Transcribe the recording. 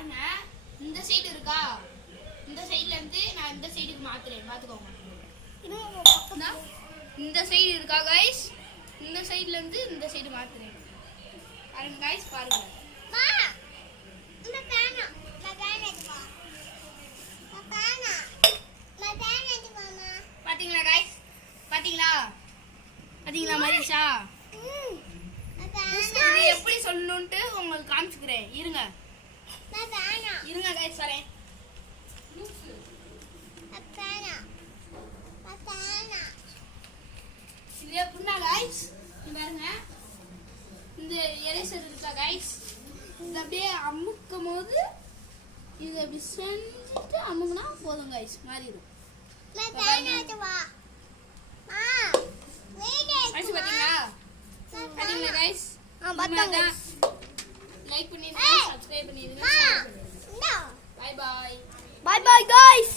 பாருங்க, இந்த சைடு இருக்கா, இந்த சைடுல இருந்து நான் இந்த சைடுக்கு மாத்துறேன். பாத்துக்கோங்க, இந்த சைடு இருக்கா கைஸ், இந்த சைடுல இருந்து இந்த சைடு மாத்துறேன். பாருங்க கைஸ், பாருங்க. பாத்தீங்களா கைஸ், பாத்தீங்களா பாத்தீங்களா மரிஷா? இது எப்படி சொல்லணும்ட்டு உங்களுக்கு காமிச்சுக்கிறேன். இருங்க இருங்க கைஸ், வரேன். இது எப்படின்னா கைஸ், பாருங்க, இந்த எரேசர் இருக்கா கைஸ், இது அப்படியே அமுக்கும் போது இது அப்படி செஞ்சுட்டு அமுக்குனா போதும் கைஸ், மாறிடும். பாத்தீங்களா பாத்தீங்களா கைஸ்? லைக் பண்ணிடுங்க, சப்ஸ்கிரைப் பண்ணிடுங்க. Bye bye. Bye bye guys.